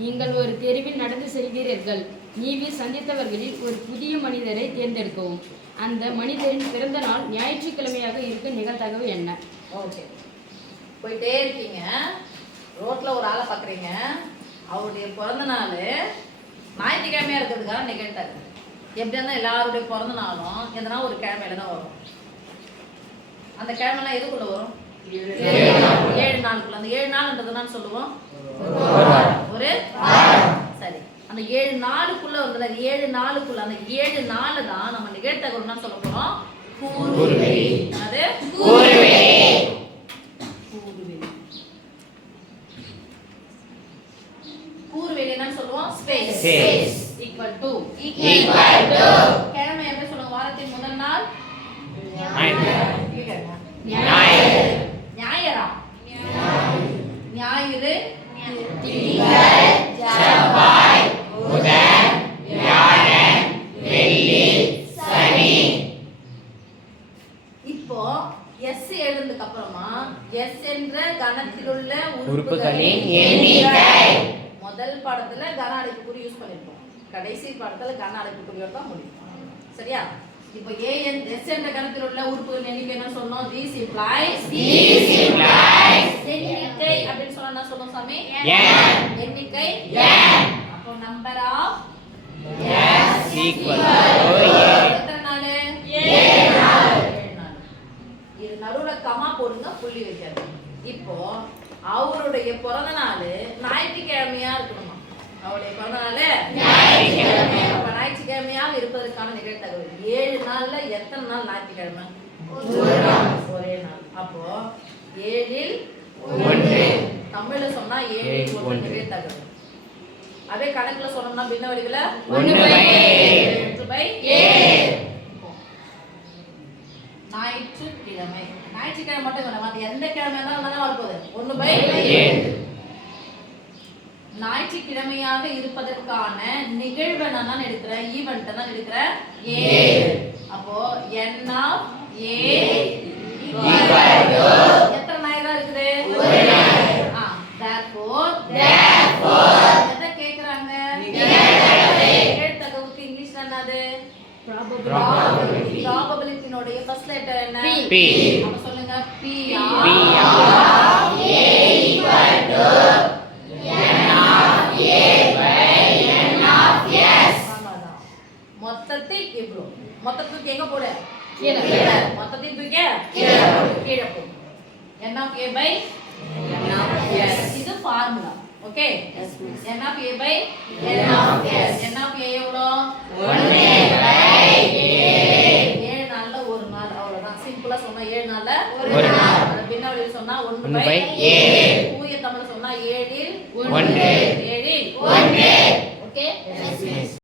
நீங்கள் ஒரு தெருவில் நடந்து செல்கிறீர்கள். நீங்கள் சந்தித்தவர்களில் ஒரு புதிய மனிதரை தேர்ந்தெடுக்கவும். அந்த மனிதரின் பிறந்த நாள் ஞாயிற்றுக்கிழமையாக இருக்க நிகழ்தகவு என்ன? ஓகே, போயிட்டே இருக்கீங்க, ரோட்ல ஒரு ஆளை பார்க்குறீங்க, அவருடைய பிறந்த நாள் ஞாயிற்றுக்கிழமையா இருக்கிறதுக்காக நிகழ்தகவு. எப்படி இருந்தால் எல்லாருடைய பிறந்த நாளும் எதனா ஒரு கிழமையில தான் வரும். அந்த கிழமைலாம் எதுக்குள்ள வரும்? 7 நாளுக்குள்ள. அந்த 7 நாள்ன்றதுன்னு சொல்லுவோம் ஒரு சரி. அந்த 7 நாளுக்குள்ள வந்து 7 நாளுக்குள்ள அந்த 7 நாள் தான் நம்ம நிகழ்த்தகவுன்னு சொல்ல போறோம். கூறுவெளி. அது கூறுவெளி. கூறுவெளி என்ன சொல்லுவோம்? ஸ்பேஸ். ஈக்குவல் டு கிழமை எப்படி சொல்லுங்க? வாரத்தின் முதல் நாள் ஞாயிறா? ஞாயிறு, திங்கள், செவ்வாய், புதன், வியாழன், வெள்ளி, சனி. இப்போ எஸ் எழுதுறதுக்கு அப்புறமா எஸ் என்ற கணத்தில் உள்ள உறுப்புகளின் எண்ணிக்கை. முதல் பாடத்துல கன அடைப்புக்குறி யூஸ் பண்ணிருப்போம், கடைசி பாடத்துல கன அடைப்புக்குறியோட தான் முடியும். சரியா? இப்போ எஸ் என்ற கணத்தில் உள்ள உறுப்புகளின் எண்ணிக்கை என்ன சொல்லணும்? these implies எண்ணிக்கை அப்படின்னு சொன்னா என்ன சொல்றோம் சாமி? எண்ணிக்கை. அப்போ நம்பர் ஆஃப் s எத்தனை நாள்? 7 நாள். இது நடுவுல கமா போடுங்க, புள்ளி வைக்காது. இப்போ அவருடைய பிறந்த நாள் ஞாயிற்றுக்கிழமையா இருக்கணுமா? அவருடைய பிறந்த நாள் ஞாயிற்றுக்கிழமை. அப்ப ஞாயிற்றுக்கிழமையா இருப்பதற்கான நிகழ்தகவு 7 நாள்ல எத்தனை நாள் ஞாயிற்றுக்கிழமை? ஒரே நாள். அப்போ 7 1. தமிழ்ல சொன்னா 7 1 நிகழ்தகவு. அதே கணக்குல சொன்னோம்னா பின்ன வடிவில 1/7. ஞாயிற்றுக்கிழமை. ஞாயிற்றுக்கிழமை மட்டும் வேணாம், அது எந்த கிழமை இருந்தாலும் வரப்போகுது 1/7. ஞாயிற்றுக்கிழமையாக இருப்பதற்கான நிகழ்வை நான் எடுக்கிறேன், ஈவெண்ட் தான் எடுக்கிறேன் 7. அப்போ n of a எத்தனை ஞாயிறு தான் இருக்குது? therefore எதை கேக்குறாங்க? நிகழ்தகவுக்கு இங்கிலீஷ்ல என்னது? ப்ராபபிலிட்டியோட ஃபர்ஸ்ட் லெட்டர் என்ன? p. அப்ப சொல்லுங்க p of a equal to மொத்தத்தில் இவ்ளோ. மொத்தத்துக்கு எங்க போடு? கீழ. மொத்தத்தில் தூக்கி கீழ போ. n of a by n of s. இது formula. Okay? n of a by n of s. n of a எவ்வளோ? 1/7. 7 நாள்ல ஒரு நாள். அவ்வளவுதான். சிம்பிளா சொன்னா 7 நாள்ல ஒரு நாள். பின்னாடி சொன்னா 1/7. தூய தமிழ்ல சொன்னா 7 இல் 1. 7 இல் 1. ஓகே?